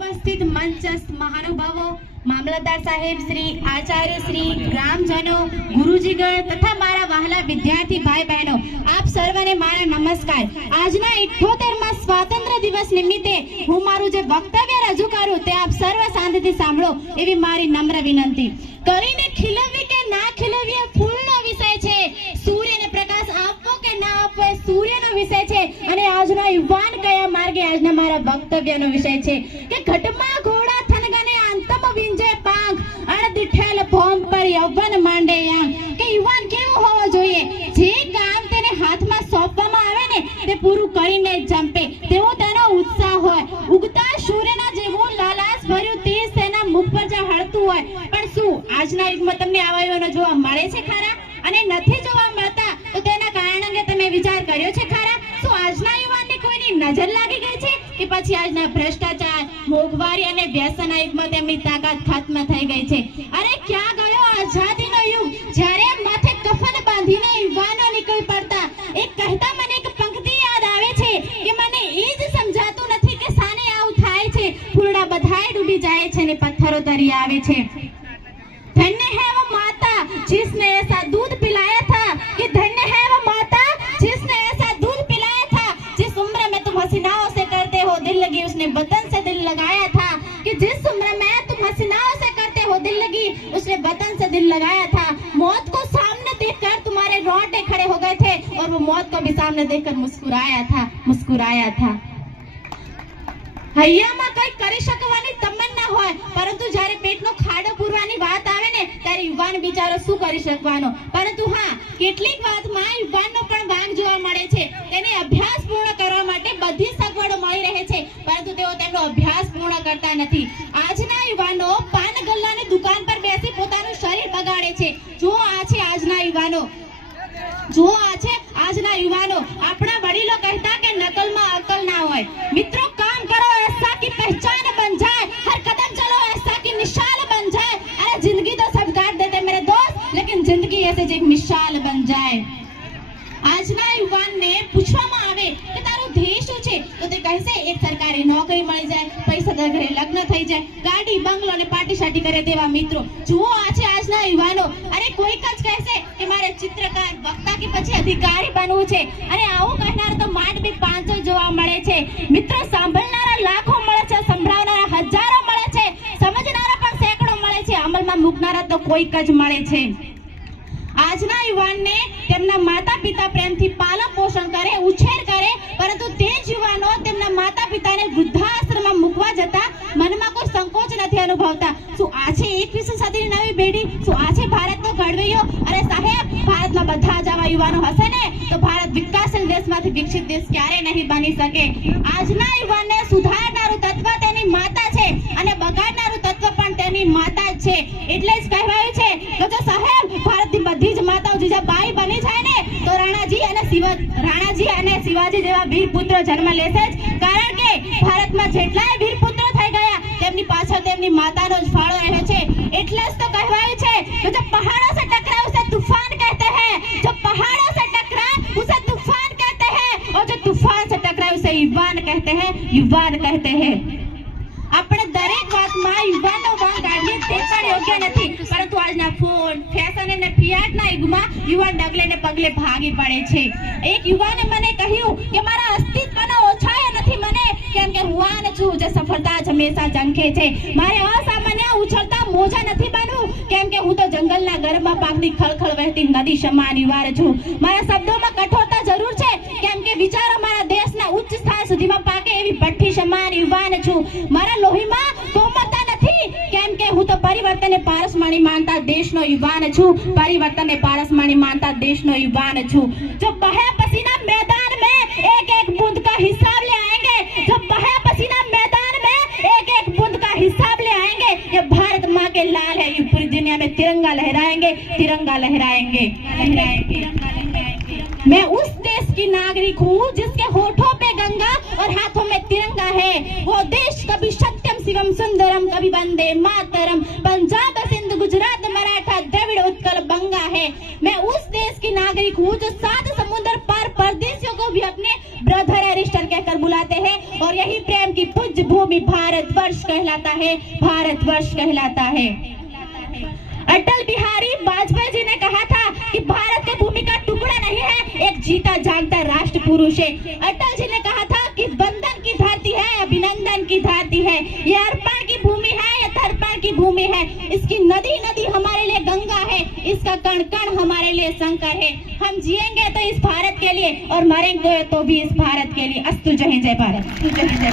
ઉપસ્થિત મંચસ્થ મહાનુભાવો, મામલતદાર સાહેબ શ્રી, આચાર્ય શ્રી, ગ્રામજનો, ગુરુજીગણ તથા મારા વહાલા વિદ્યાર્થી ભાઈ બહેનો આપ સર્વને મારા નમસ્કાર. આજના 78 માં સ્વાતંત્ર્ય દિવસ નિમિત્તે હું મારું જે વક્તવ્ય રજૂ કરું તે આપ સર્વ શાંતિથી સાંભળો એવી મારી નમ્ર વિનંતી. કરીને ખીલવવી કે ના ખીલવવી ફૂલનો વિષય છે. સૂર્યને પ્રકાશ આપવો કે ના આપવો એ સૂર્યનો વિષય છે. અને આજના યુવાન કયા માર્ગે આજના મારા વક્તવ્યનો વિષય છે. ઘટમાં ઘોડા થનગને અંતમ વિંજે પાંખ. અણદિઠેલ ભોમ પર યૌવન માંડે યાંગ. કે યુવાન કેવો હોવો જોઈએ? જે કામ તેને હાથમાં સોંપવામાં આવે ને, તે પૂરું કરીને જંપે. તેવો તેનો ઉત્સાહ હોય. ઉગતા સૂર્યના જેવું લાલાસ ભર્યું તેજ તેના મુખ પર જે હળતું હોય. પણ શું? આજના યુગમાં તમને આવા યુવાનો જોવા મળે છે ખરા? અને નથી જોવા મળતા, તો તેના કારણ અંગે તમે વિચાર કર્યો છે ખરા? શું આજના યુવાનને કોઈની નજર લાગી ગઈ પછી આજના ભ્રષ્ટાચાર, મોંઘવારી અને વ્યસન યુગમાં તેમની તાકાત ખત્મ થઈ ગઈ છે. અરે ક્યાં ગયો આઝાદીનો યુગ? જ્યારે માથે કફન બાંધીને યુવાનો નીકળી પડતા એક કહેતા મને એક પંક્તિ યાદ આવે છે કે મને એ જ સમજાતું નથી કે સાને આવું થાય છે. ફૂલડા બધાય ડૂબી જાય છે ને પથ્થરો તરી આવે છે. दिल लगी उसने वतन से दिल लगाया था मौत को सामने देखकर तुम्हारे रोंगटे खड़े हो गए थे और वो मौत को भी सामने देखकर मुस्कुराया था मुस्कुराया था હૈયામાં કંઈક કરી શકવાની તમન્ના હોય પરંતુ જ્યારે પેટનો ખાડો પૂરવાની વાત આવે ને ત્યારે યુવાન બિચારો શું કરી શકવાનો પરંતુ હા કેટલીક વાતમાં યુવાનનો પણ વાંક જોવા મળે છે તેને અભ્યાસ પૂર્ણ કરવા માટે બધી સગવડો મળી રહે છે પરંતુ તેઓ તેમનો અભ્યાસ પૂર્ણ કરતા નથી આજના યુવાનો છે. જો આ છે આજના યુવાનો. જો આ છે આજના યુવાનો. આપણા વડીલો કહેતા કે નકલમાં અકલ ના હોય. મિત્રો, કામ કરો, એસા કી પહેચાન બન જાય. હર કદમ ચલો, એસા કી નિશાન બન જાય. અરે, જિંદગી તો સબ કાટ દેતે મેરે દોસ્ત. લેકિન જિંદગી એસે જ એક બન જાય. આજના યુવાનને પૂછવામાં આવે કે તારો ધ્યેય શું છે? તો તે કહેશે, એક સરકારી નોકરી મળી જાય, પૈસા ઘરે લગ્ન થઈ જાય, ગાડી, બંગલો અને પાર્ટી શાટી કરે તેવા મિત્રો. જુઓ આ છે આજના યુવાનો. અને કોઈક જ કહેશે કે મારે ચિત્રકાર, વક્તા કે પછી અધિકારી બનવું છે. અને આવું કહેનાર તો માંડ બી પાંચસો જોવા મળે છે. મિત્રો, સાંભળનારા લાખો મળે છે, સંભળાવનારા હજારો મળે છે, સમજનારા પણ સેંકડો મળે છે. અમલમાં મૂકનારા તો કોઈક જ મળે છે. આજના યુવાનને તેમના માતા પિતા પ્રેમથી પાલન પોષણ છે અને સાહેબ ભારતમાં બધા જ આવા યુવાનો હશે ને, તો ભારત વિકાસશીલ દેશમાંથી વિકસિત દેશ ક્યારે નહીં બની શકે? આજના યુવાનને સુધારનારું તત્વ તેની માતા છે અને બગાડનારું તત્વ પણ તેની માતા જ છે. એટલે જ કહેવાયું છે કે જો સાહેબ, ભારતની બધી જ માતાઓ જીજાબાઈ બની જાય ને, તો રાણાજી અને શિવ, રાણાજી અને શિવાજી જેવા વીર પુત્રો જન્મ લેશે જ. કારણ કે ભારતમાં જેટલાય વીર પુત્રો થઈ ગયા, તેમની પાછળ તેમની માતાનો જ ફાળો રહ્યો છે. એટલે જ તો કહેવાય છે કે જો પહાડો સે ટકરા ઉસે તૂફાન કહેતે હૈ જો પહાડો સે ટકરા ઉસે તૂફાન કહેતે હૈ ઓર જો તૂફાન સે ટકરા ઉસે યુવાન કહેતે હૈ યુવાન કહેતે હૈ આપણે દરેક વાતમાં યુવાનો વાંગ કાઢીએ તે પણ યોગ્ય નથી પરંતુ આજના ફોન ફેશન અને ફિયાટના યુગમાં યુવાન ડગલે ને પગલે ભાગી પડે છે એક યુવાને મને કહ્યું કે મારા અસ્તિત્વ અસ્તિત્વનો ઓછાય નથી મને કેમ કે હું આન છું જે સફળતા જ હંમેશા જંખે છે મારે અસા બોજા નથી બનવું કેમ કે હું તો જંગલના ગર્ભમાં પાકતી ખળખળ વહેતી નદી ક્ષમા અનિવાર્ય છું. મારા શબ્દોમાં કઠોરતા જરૂર છે. કેમ કે વિચારો મારા દેશના ઉચ્ચ સ્થાન સુધીમાં પાકે એવી ભઠ્ઠી ક્ષમા અનિવાર્ય છું. મારા લોહીમાં કોમળતા નથી. કેમ કે હું તો પરિવર્તનને પારસમણી માનતા દેશનો યુવાન છું. પરિવર્તનને પારસમણી માનતા દેશનો યુવાન છું. જો બહે પસીના મેદાન મે એક એક બૂંદ કા હિસાબ લે तिरंगा लहराएँगे तिरंगा लहराएँगे। मैं उस देश की नागरिक हूँ जिसके होठों पे गंगा और हाथों में तिरंगा है। वो देश कभी सत्यम, शिवम, सुंदरम, कभी वंदे मातरम। पंजाब, सिंध, गुजरात, मराठा, द्रविड़, उत्कल, बंगा है। मैं उस देश की नागरिक हूँ जो सात समुद्र पार परदेशियों को भी अपने ब्रदर एरिस्टर कहकर बुलाते हैं और यही प्रेम की पूज्य भूमि भारतवर्ष कहलाता है, भारतवर्ष कहलाता है। अटल बिहारी वाजपेयी जी ने कहा था कि भारत की भूमि का टुकड़ा नहीं है, एक जीता जागता राष्ट्र पुरुष है। अटल जी ने कहा था कि बंधन की धरती है, अभिनंदन की धरती है। ये अर्पण की भूमि है, ये तर्पण की भूमि है। इसकी नदी नदी हमारे लिए गंगा है। इसका कण कण हमारे लिए शंकर है। हम जिएँगे तो इस भारत के लिए और मरेंगे तो भी इस भारत के लिए। अस्तु जय जय भारत। जय